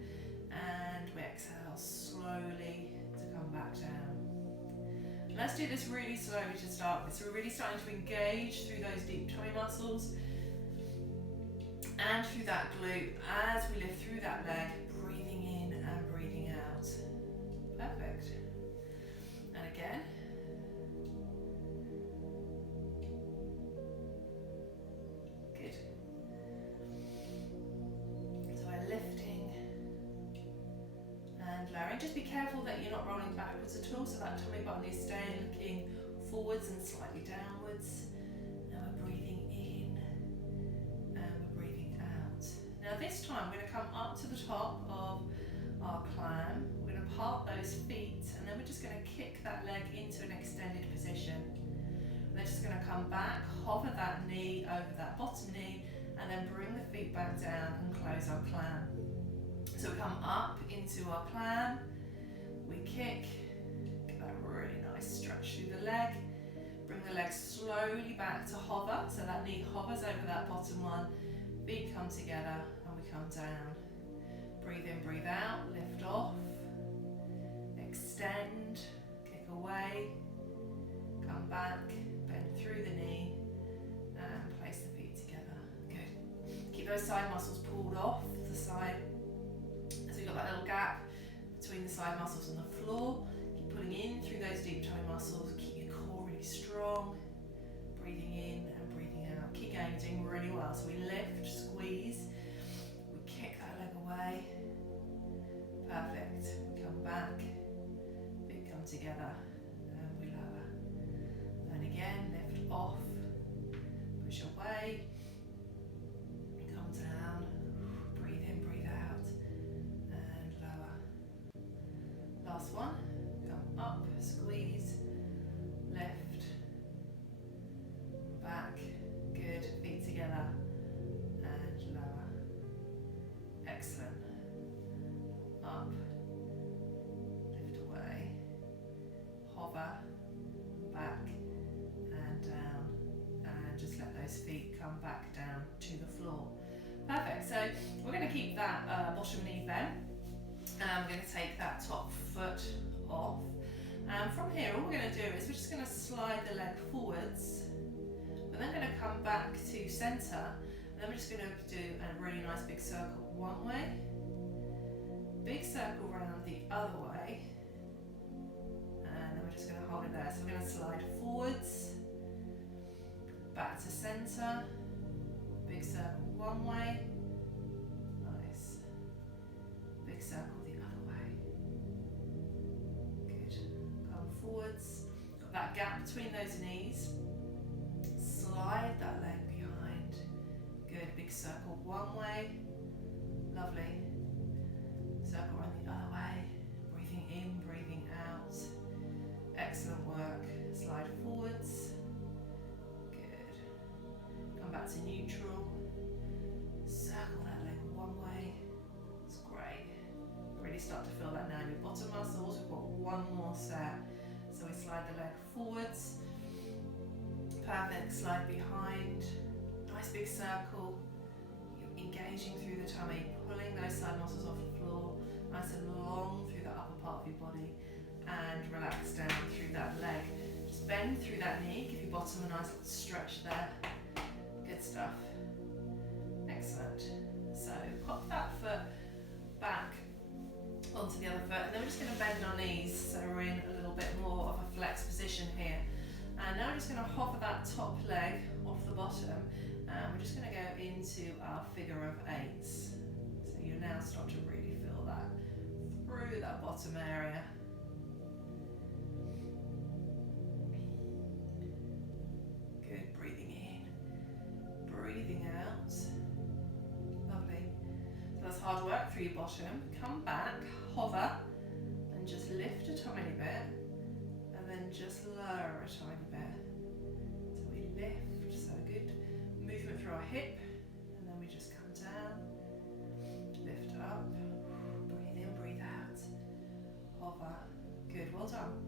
and we exhale slowly to come back down. Let's do this really slowly to start with. So we're really starting to engage through those deep tummy muscles and through that glute as we lift through that leg, breathing in and breathing out. Perfect. And again. Good. So we're lifting and lowering. Just be careful that you're not rolling backwards at all, so that tummy button is staying looking forwards and slightly downwards. Now we're breathing in and we're breathing out. Now this time we're going to come up to the top of our clam. We're going to part those feet, and then we're just going to kick that leg into an extended position. We're just going to come back, hover that knee over that bottom knee, and then bring the feet back down and close our clam. So we come up into our clam, we kick, get that really nice stretch through the leg, bring the leg slowly back to hover, so that knee hovers over that bottom one, feet come together and we come down. Breathe in, breathe out, lift off, extend, kick away, come back, bend through the knee and place the feet together. Good. Keep those side muscles pulled off the side. So you've got that little gap between the side muscles and the floor. Keep pulling in through those deep tummy muscles. Keep your core really strong. Breathing in and breathing out. Keep going, you're doing really well. So we lift, squeeze. We kick that leg away. Perfect. We come back. Feet come together. And we lower. And again, lift off. Push away. Come down. Breathe in, breathe out. And lower. Last one. Come up, squeeze, lift, back. Good. Feet together. And lower. Excellent. Up, lift away, hover, back and down, and just let those feet come back down to the floor. Perfect. So we're going to keep that bottom knee bent, and we're going to take that top foot off. And from here, all we're going to do is we're just going to slide the leg forwards. We're then going to come back to centre, and then we're just going to do a really nice big circle one way. Big circle round the other way, and then we're just going to hold it there. So we're going to slide forwards, back to centre, big circle one way, gap between those knees. Slide that leg behind. Good, big circle one way. Lovely. Circle around the other way. Breathing in, breathing out. Excellent work. Slide forwards. Good. Come back to neutral. Circle that leg one way. It's great. Really start to feel that now in your bottom muscles. We've got one more set. So we slide the leg forwards. Perfect. Slide behind. Nice big circle. You're engaging through the tummy, pulling those side muscles off the floor, nice and long through the upper part of your body, and relax down through that leg. Just bend through that knee, give your bottom a nice little stretch there. Good stuff. Excellent. So pop that foot back onto the other foot, and then we're just going to bend our knees so we're in a little bit more of a flex position here. And now we're just going to hover that top leg off the bottom, and we're just going to go into our figure of eights. So you now start to really feel that through that bottom area. Good, breathing in, breathing out. Lovely. So that's hard work through your bottom. Come back, hover, and just lift a tiny bit, and then just lower a tiny bit. So we lift, so good movement through our hip, and then we just come down, lift up, breathe in, breathe out, hover. Good, well done.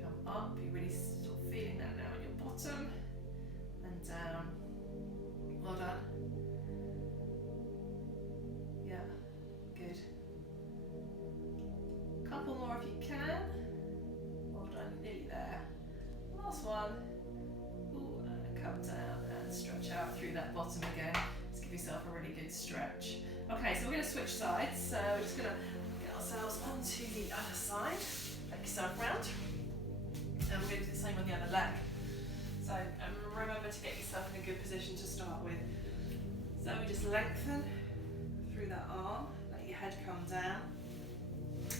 Come up, you're really sort of feeling that now in your bottom, and down. Well done. Yeah, good. Couple more if you can. Well done, nearly there. Last one. Ooh, and come down and stretch out through that bottom again. Just give yourself a really good stretch. Okay, so we're going to switch sides. So we're just going to get ourselves onto the other side. Take yourself round. And we're going to do the same on the other leg. So remember to get yourself in a good position to start with. So we just lengthen through that arm, let your head come down.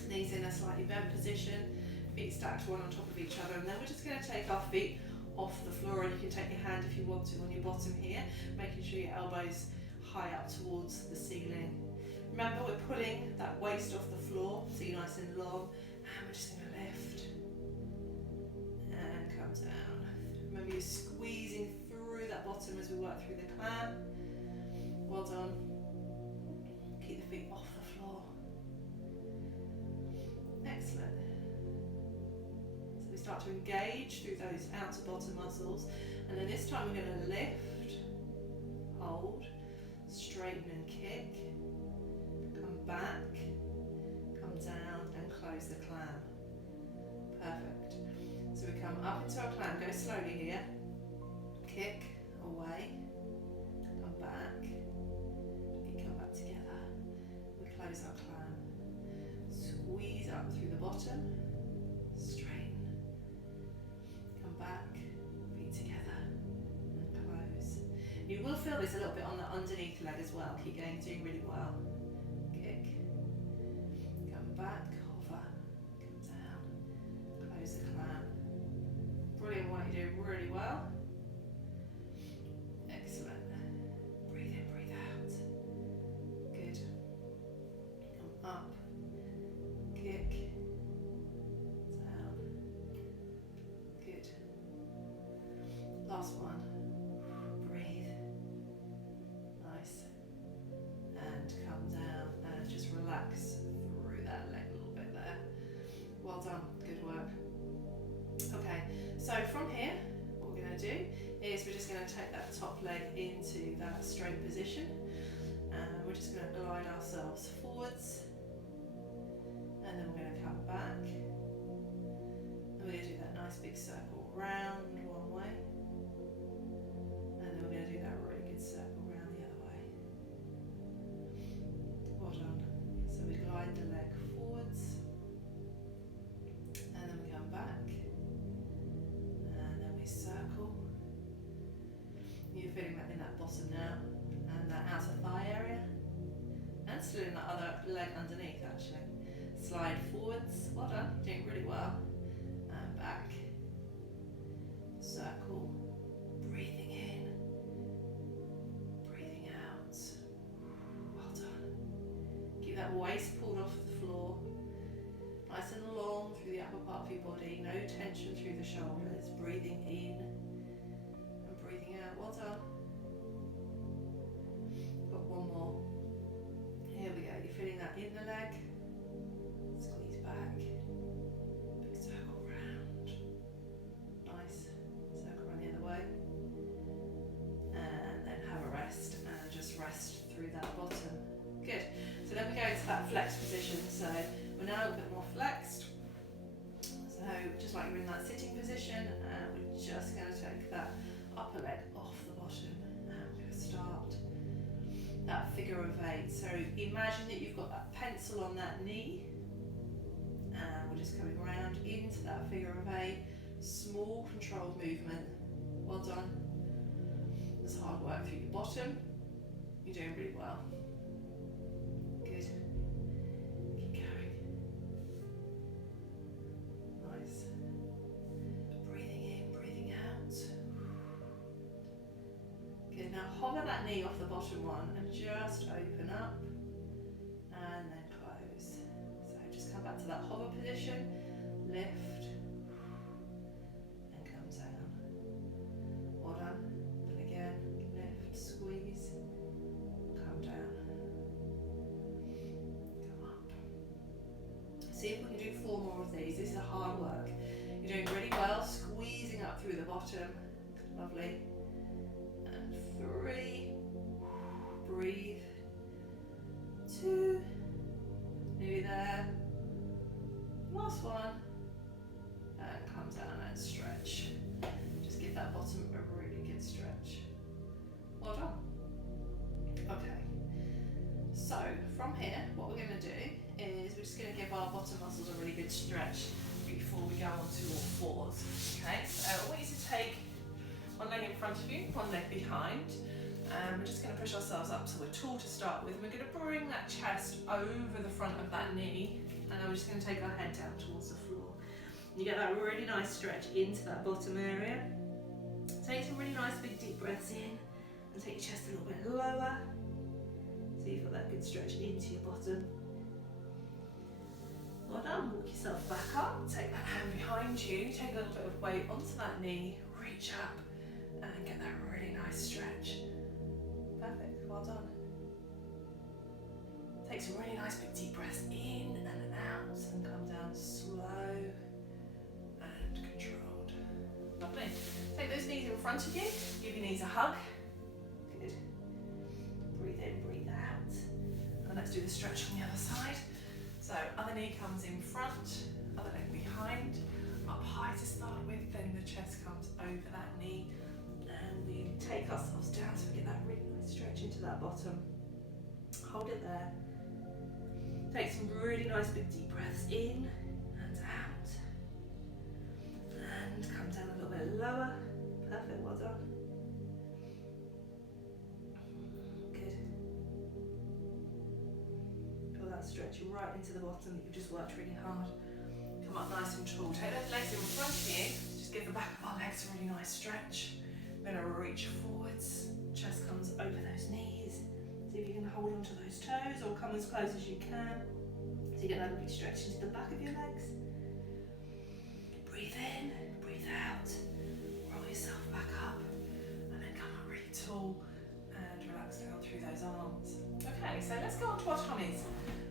Knees in a slightly bent position, feet stacked one on top of each other, and then we're just going to take our feet off the floor, and you can take your hand if you want to on your bottom here, making sure your elbows high up towards the ceiling. Remember, we're pulling that waist off the floor, so you're nice and long, and we're just going to lift and come down. Remember, you're squeezing through that bottom as we work through the clamp. Well done. Keep the feet off the floor. Excellent. So we start to engage through those outer bottom muscles, and then this time we're going to lift, hold, straighten and kick, come back, come down and close the clam. Perfect. So we come up into our clam, go slowly here, kick, away, come back, feet come back together, we close our clam. Squeeze up through the bottom, straighten, come back, feet together, and close. You will feel this a little bit on the underneath leg as well. Keep going, doing really well. Kick, come back, hover, come down, close the clam. Brilliant work, you're doing really well. Excellent. Breathe in, breathe out. Good. Come up. Kick, down, good. Last one, breathe, nice, and come down and just relax through that leg a little bit there. Well done, good work. Okay, so from here, what we're going to do is we're just going to take that top leg into that straight position, and we're just going to glide ourselves forwards. And then we're going to come back, and we're going to do that nice big circle round one way, and then we're going to do that really good circle round the other way. Well done. So we glide the leg forwards, and then we come back, and then we circle. You're feeling that in that bottom now, and that outer thigh area, and still in that other leg underneath actually. Slide forwards, well done, doing really well, and back, circle. Breathing in, breathing out. Well done. Keep that waist pulled off the floor. Nice and long through the upper part of your body. No tension through the shoulders. Breathing in and breathing out. Well done. Got one more. Here we go. You're feeling that in the leg. Squeeze back. Big circle round. Nice. Circle around the other way. And then have a rest. And just rest through that bottom. Good. So then we go into that flex position. So we're now a bit more flexed. So just like you're in that sitting position, and we're just going to take that upper leg off the bottom. And we're going to start that figure of 8. So imagine that you've got that pencil on that knee, and we're just coming around into that figure of 8. Small controlled movement. Well done. There's hard work through your bottom. You're doing really well. Good. Keep going. Nice. Breathing in, breathing out. Good. Now hover that knee off the bottom one and just open up and then close. So just come back to that hover position. Lift and come down. Well done. And again, lift, squeeze, come down. See if we can do 4 more of these. This is hard work. You're doing really well, squeezing up through the bottom. Lovely. And 3. Breathe. 2. Nearly there. Last one. And come down and stretch. Just give that bottom a really good stretch. Well done. Okay. So from here, what we're going to do is we're just going to give our bottom muscles a really good stretch before we go on to all 4s. Okay, so I want you to take one leg in front of you, one leg behind. We're just going to push ourselves up so we're tall to start with. And we're going to bring that chest over the front of that knee, and then we're just going to take our head down towards the floor. You get that really nice stretch into that bottom area. Take some really nice big deep breaths in and take your chest a little bit lower. So you've got that good stretch into your bottom. Well done. Walk yourself back up. Take that hand behind you. Take a little bit of weight onto that knee. Reach up and get that really nice stretch. Perfect. Well done. Take some really nice big deep breaths in and out and come down slow and controlled. Lovely. Take those knees in front of you. Give your knees a hug. Good. Breathe in, breathe out. And let's do the stretch on the other side. So other knee comes in front, other leg behind, up high to start with, then the chest comes over that knee, and we take ourselves down so we get that really nice stretch into that bottom. Hold it there. Take some really nice big deep breaths in and out. And come down a little bit lower. Perfect, well done. Stretch right into the bottom that you've just worked really hard. Come up nice and tall. Take those legs in front of you. Just give the back of our legs a really nice stretch. We're going to reach forwards. Chest comes over those knees. See if you can hold onto those toes or come as close as you can. So you get that big stretch into the back of your legs. Breathe in, breathe out. Roll yourself back up. And then come up really tall and relax down through those arms. Okay, so let's go on to our tummies.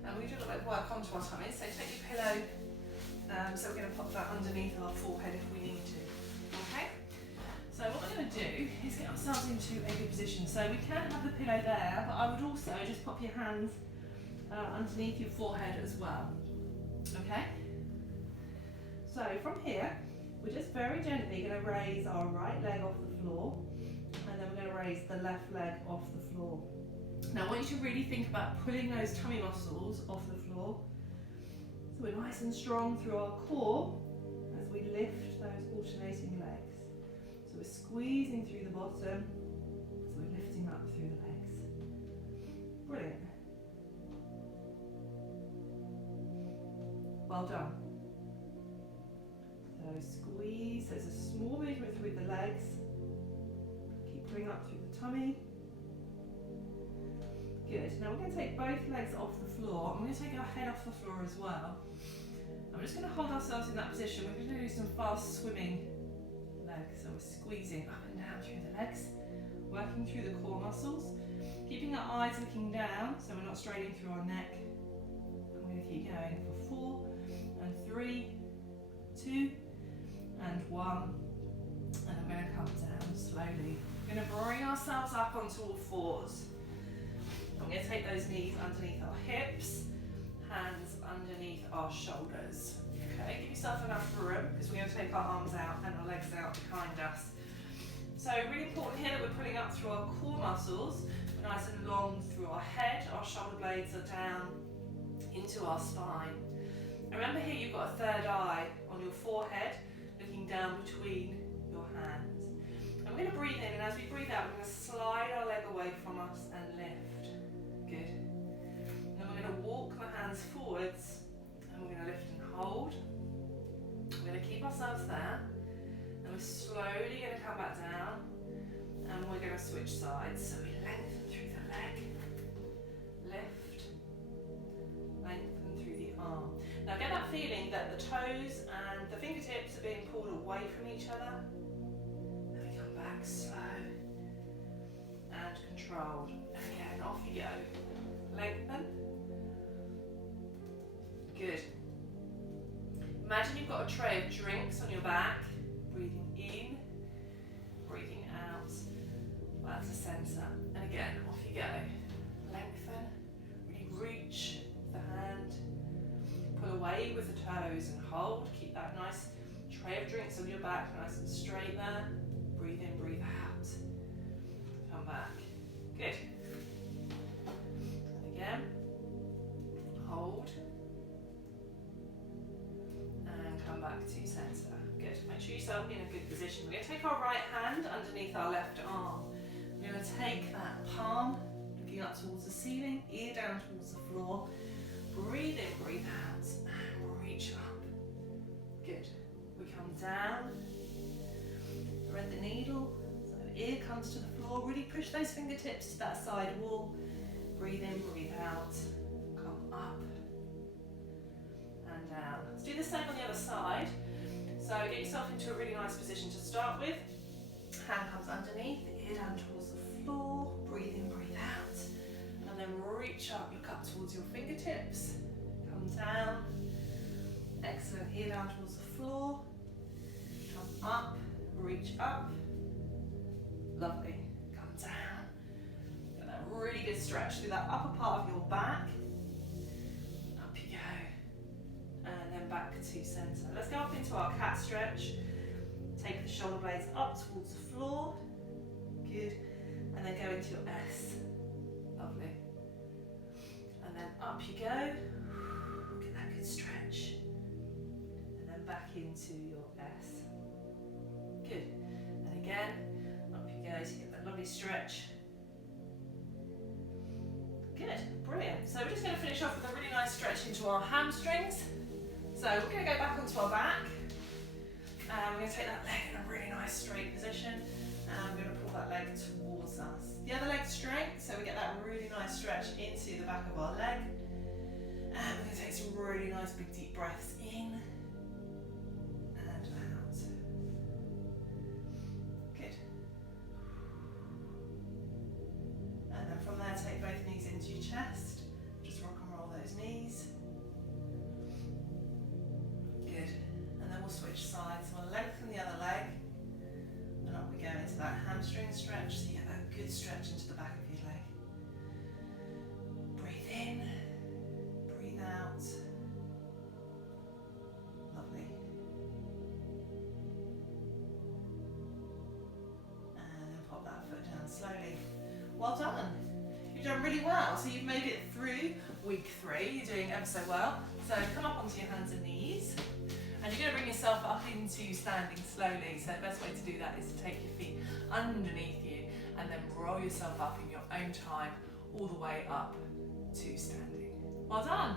And we do a little bit of work onto our tummies, so take your pillow, so we're going to pop that underneath our forehead if we need to. Okay? So what we're going to do is get ourselves into a good position. So we can have the pillow there, but I would also just pop your hands underneath your forehead as well. Okay? So from here, we're just very gently going to raise our right leg off the floor, and then we're going to raise the left leg off the floor. Now I want you to really think about pulling those tummy muscles off the floor. So we're nice and strong through our core as we lift those alternating legs. So we're squeezing through the bottom, so we're lifting up through the legs. Brilliant. Well done. So we squeeze. There's a small movement through the legs. Keep pulling up through the tummy. Good. Now we're going to take both legs off the floor. I'm going to take our head off the floor as well. I'm just going to hold ourselves in that position. We're going to do some fast swimming legs. So we're squeezing up and down through the legs, working through the core muscles, keeping our eyes looking down so we're not straining through our neck. I'm going to keep going for 4 and 3, 2 and 1. And I'm going to come down slowly. We're going to bring ourselves up onto all fours. I'm going to take those knees underneath our hips, hands underneath our shoulders. Okay, give yourself enough room because we're going to take our arms out and our legs out behind us. So really important here that we're pulling up through our core muscles. We're nice and long through our head, our shoulder blades are down into our spine. Remember here you've got a third eye on your forehead, looking down between your hands. And we're going to breathe in, and as we breathe out, we're going to slide our leg away from us and lift. Good. And then we're going to walk the hands forwards, and we're going to lift and hold. We're going to keep ourselves there, and we're slowly going to come back down, and we're going to switch sides. So we lengthen through the leg, lift, lengthen through the arm. Now get that feeling that the toes and the fingertips are being pulled away from each other. Then we come back slow and controlled. And again, off you go. Lengthen. Good. Imagine you've got a tray of drinks on your back. Breathing in, breathing out. Back to centre. And again, off you go. Lengthen. Really reach the hand. Pull away with the toes and hold. Keep that nice tray of drinks on your back, nice and straight there. Breathe in, breathe out. Come back. Good. And again. Hold. And come back to centre. Good. Make sure you're in a good position. We're going to take our right hand underneath our left arm. We're going to take that palm, looking up towards the ceiling, ear down towards the floor. Breathe in, breathe out, and reach up. Good. We come down, thread the needle, so ear comes to the floor. Really push those fingertips to that side wall. Breathe in, breathe out, come up and down. Let's do the same on the other side. So get yourself into a really nice position to start with. Hand comes underneath, ear down towards the floor. Breathe in, breathe out. And then reach up, look up towards your fingertips. Come down. Excellent, ear down towards the floor. Come up, reach up. Lovely, come down. Get that really good stretch through that upper part of your back. Up you go. And then back to centre. Let's go up into our cat stretch. Take the shoulder blades up towards the floor. Good. And then go into your S. Lovely. And then up you go. Get that good stretch. And then back into your S. Good. And again, up you go to get that lovely stretch. Good. Brilliant. So we're just going to finish off with a really nice stretch into our hamstrings. So we're going to go back onto our back. We're going to take that leg in a really nice straight position. And we're going to pull that leg towards us. The other leg straight, so we get that really nice stretch into the back of our leg. And we're going to take some really nice big deep breaths in and out. Good. And then from there, take both knees into your chest. Just rock and roll those knees. Good. And then we'll switch sides. We'll lengthen the other leg. And up we go into that hamstring stretch, so you get that good stretch into the back of your leg. Breathe in, breathe out. Lovely. And then pop that foot down slowly. Well done. You've done really well. So you've made it through week 3. You're doing ever so well. So come up onto your hands and knees. And you're going to bring yourself up into standing slowly. So the best way to do that is to take your feet underneath you and then roll yourself up in your own time all the way up to standing. Well done.